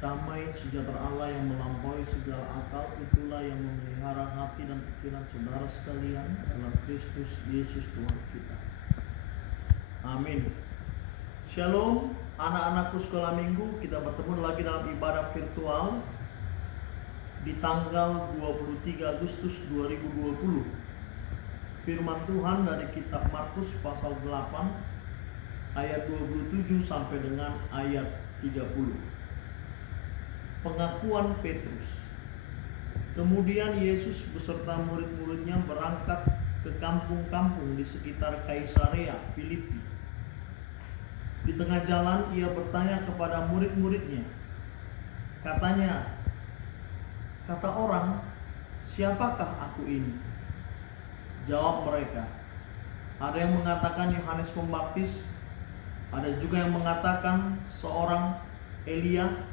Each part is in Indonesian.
Damai sejahtera Allah yang melampaui segala akal, itulah yang memelihara hati dan pikiran saudara sekalian dalam Kristus Yesus Tuhan kita. Amin. Shalom, anak-anakku sekolah minggu. Kita bertemu lagi dalam ibadah virtual di tanggal 23 Agustus 2020. Firman Tuhan dari kitab Markus pasal 8 ayat 27 sampai dengan ayat 30. Pengakuan Petrus. Kemudian Yesus beserta murid-muridnya berangkat ke kampung-kampung di sekitar Kaisarea Filipi. Di tengah jalan ia bertanya kepada murid-muridnya. Katanya, kata orang, siapakah aku ini? Jawab mereka, ada yang mengatakan Yohanes Pembaptis, ada juga yang mengatakan seorang Elia,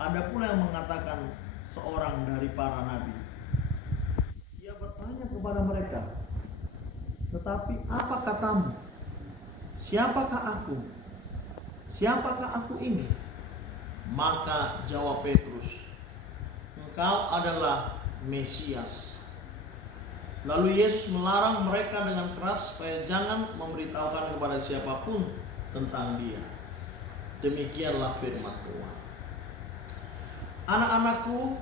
ada pula yang mengatakan seorang dari para nabi. Ia bertanya kepada mereka, tetapi apa katamu? Siapakah aku? Siapakah aku ini? Maka jawab Petrus, engkau adalah Mesias. Lalu Yesus melarang mereka dengan keras supaya jangan memberitahukan kepada siapapun tentang dia. Demikianlah firman Tuhan. Anak-anakku,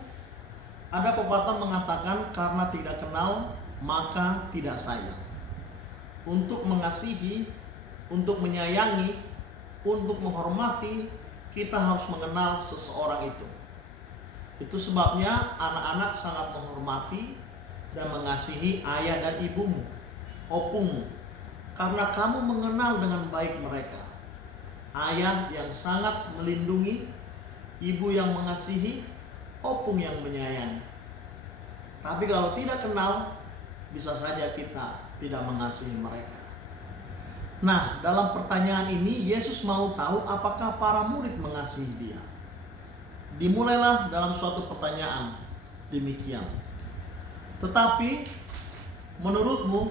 ada pepatah mengatakan karena tidak kenal maka tidak sayang. Untuk mengasihi, untuk menyayangi, untuk menghormati, kita harus mengenal seseorang itu. Itu sebabnya anak-anak sangat menghormati dan mengasihi ayah dan ibumu, opungmu, karena kamu mengenal dengan baik mereka. Ayah yang sangat melindungi, ibu yang mengasihi, opung yang menyayangi. Tapi kalau tidak kenal, bisa saja kita tidak mengasihi mereka. Nah, dalam pertanyaan ini Yesus mau tahu apakah para murid mengasihi dia. Dimulailah dalam suatu pertanyaan demikian. Tetapi menurutmu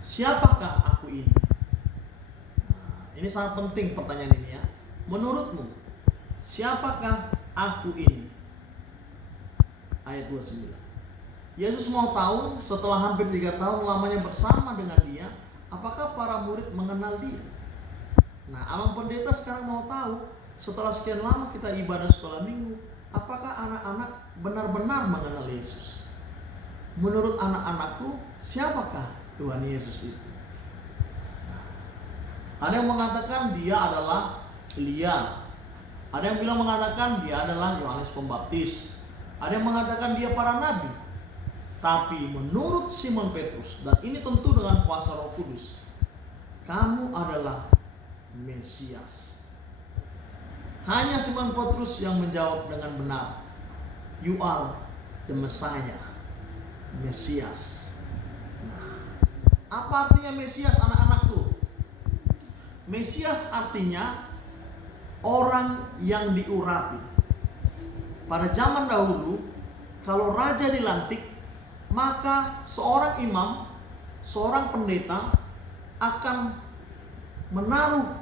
siapakah aku ini? Nah, ini sangat penting pertanyaan ini ya. Menurutmu siapakah aku ini? Ayat 29. Yesus mau tahu setelah hampir 3 tahun lamanya bersama dengan dia, apakah para murid mengenal dia? Nah, Abang Pendeta sekarang mau tahu setelah sekian lama kita ibadah sekolah minggu, apakah anak-anak benar-benar mengenal Yesus? Menurut anak-anakku, siapakah Tuhan Yesus itu? Nah, ada yang mengatakan dia adalah Elia. Ada yang bilang mengatakan dia adalah Yohanes Pembaptis. Ada yang mengatakan dia para nabi. Tapi menurut Simon Petrus, dan ini tentu dengan kuasa Roh Kudus, kamu adalah Mesias. Hanya Simon Petrus yang menjawab dengan benar, you are the Messiah, Mesias. Nah, apa artinya Mesias, anak-anakku? Mesias artinya orang yang diurapi. Pada zaman dahulu, kalau raja dilantik, maka seorang imam, seorang pendeta akan menaruh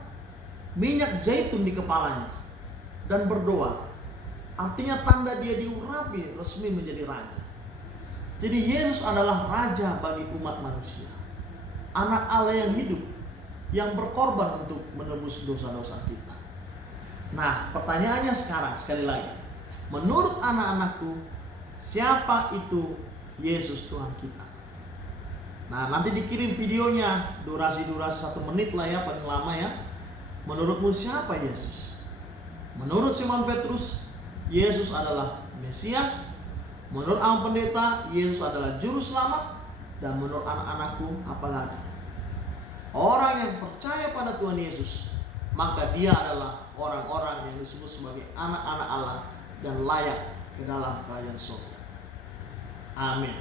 minyak zaitun di kepalanya dan berdoa. Artinya tanda dia diurapi resmi menjadi raja. Jadi Yesus adalah raja bagi umat manusia, anak Allah yang hidup, yang berkorban untuk menebus dosa-dosa kita. Nah, pertanyaannya sekarang sekali lagi, menurut anak-anakku, siapa itu Yesus Tuhan kita? Nah, nanti dikirim videonya, durasi-durasi 1 menit lah ya, paling lama ya. Menurutmu siapa Yesus? Menurut Simon Petrus, Yesus adalah Mesias. Menurut Abang Pendeta, Yesus adalah Juru Selamat. Dan menurut anak-anakku, apalagi? Orang yang percaya pada Tuhan Yesus, maka dia adalah orang-orang yang disebut sebagai anak-anak Allah dan layak ke dalam kerajaan surga. Amin.